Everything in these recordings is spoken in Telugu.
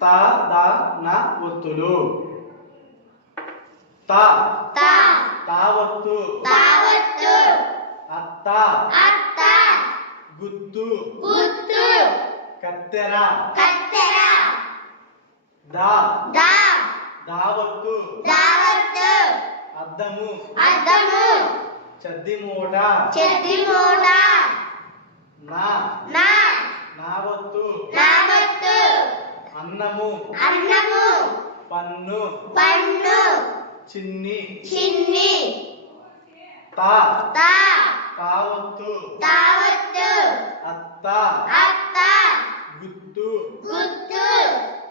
తా దా నా ఒత్తులు. తా తా తావత్తు తావత్తు అత్త అత్త గుత్తు గుత్తు కత్తెర కత్తెర దా దా దావత్తు దావత్తు అద్దము అద్దము చద్ది మూట చెద్ది మూట నా నా నావత్తు నావత్తు అన్నము అన్నము పన్ను పన్ను చిన్ని చిన్ని తా తా తావత్తు తావత్తు అత్త అత్త గుత్తు గుత్తు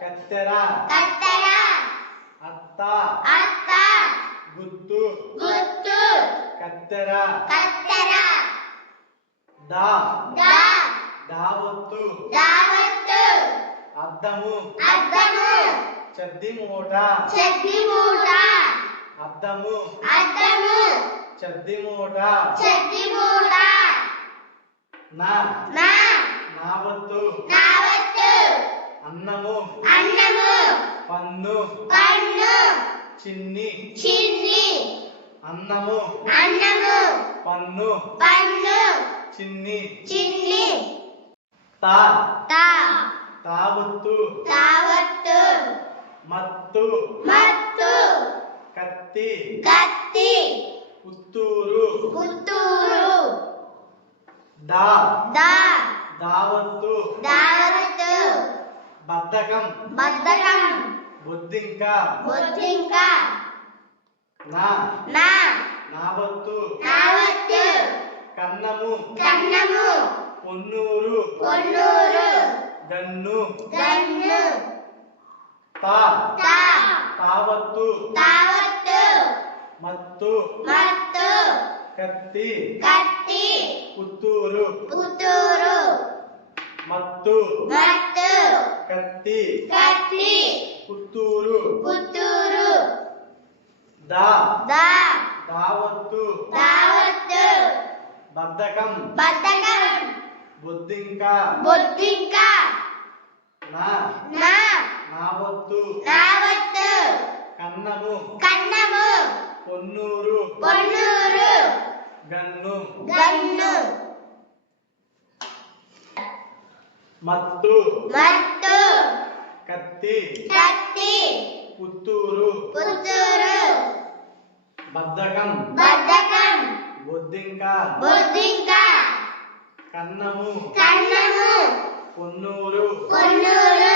కత్తెర కత్తెర అత్త అత్త గుత్తు గుత్తు కత్తెర కత్తెర దా దా దావత్తు దావత్తు అద్దము అద్దము చద్ది మూట చెద్ది మూట అద్దము అద్దము చద్ది మూట చెద్ది మూట నా నా నావత్తు నావత్తు అన్నము అన్నము పన్ను పన్ను చిన్ని చిన్ని అన్నము అన్నము పన్ను పన్ను చిన్ని చిన్ని తా తా తావత్తు తావత్తు మత్తు మత్తు కత్తి కత్తి పుత్తూరు పుత్తూరు దా దా దావత్తు దావత్తు బద్ధకం బద్ధకం బొద్దింక బొద్దింక నా నా నావత్తు నావత్తు కన్నము కన్నము పొన్నూరు పొన్నూరు గన్ను గన్ను తా తా తావత్తు తావత్తు మత్తు మత్తు కత్తి కత్తి పుత్తూరు పుత్తూరు మత్తు మత్తు కత్తి కత్తి పుత్తూరు పుత్తూరు దా దా దావత్తు దావత్తు బద్ధకం బద్ధకం బొద్దింక బొద్దింక నా నా నావత్తు నావత్తు కన్నము కన్నము పొన్నూరు పొన్నూరు గన్ను గన్ను మత్తు మత్తు కత్తి కత్తి పుత్తూరు పుత్తూరు బద్ధకం బద్ధకం బొద్దింక బొద్దింక కన్నము కన్నము పొన్నూరు పొన్నూరు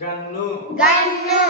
గన్ను గన్ను